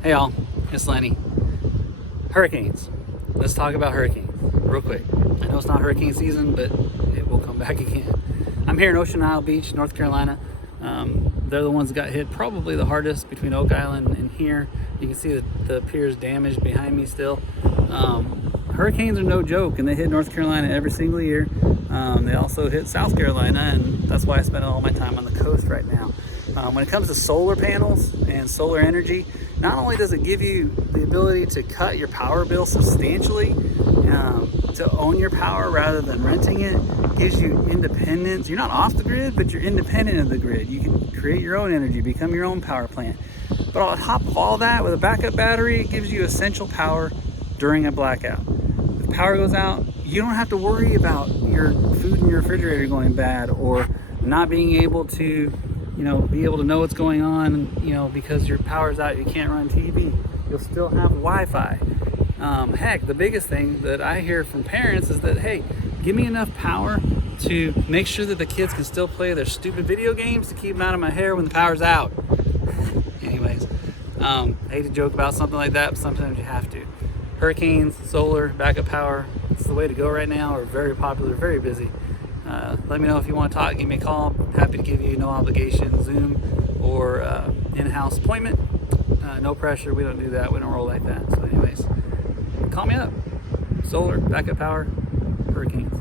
Hey y'all, it's Lenny. Hurricanes. Let's talk about hurricanes real quick. I know it's not hurricane season, but it will come back again. I'm here in Ocean Isle Beach, North Carolina. They're the ones that got hit probably the hardest between Oak Island and here. You can see the piers damaged behind me still. Hurricanes are no joke, and they hit North Carolina every single year. They also hit South Carolina, and that's why I spend all my time on the coast right now. When it comes to solar panels and solar energy, not only does it give you the ability to cut your power bill substantially, to own your power rather than renting it, gives you independence. You're not off the grid, but you're independent of the grid. You can create your own energy, become your own power plant. But on top of all that, with a backup battery, it gives you essential power during a blackout. If power goes out, you don't have to worry about your food in your refrigerator going bad or not being able to be able to know what's going on, because your power's out, you can't run TV. You'll still have Wi-Fi. Heck, the biggest thing that I hear from parents is that, hey, give me enough power to make sure that the kids can still play their stupid video games to keep them out of my hair when the power's out. Anyways, I hate to joke about something like that, but sometimes you have to. Hurricanes, solar, backup power, it's the way to go right now. We're very popular, very busy. Let me know if you want to talk, give me a call. Happy to give you no obligation Zoom or in-house appointment. No pressure, we don't do that, we don't roll like that. So anyways, call me up. Solar, backup power, hurricanes.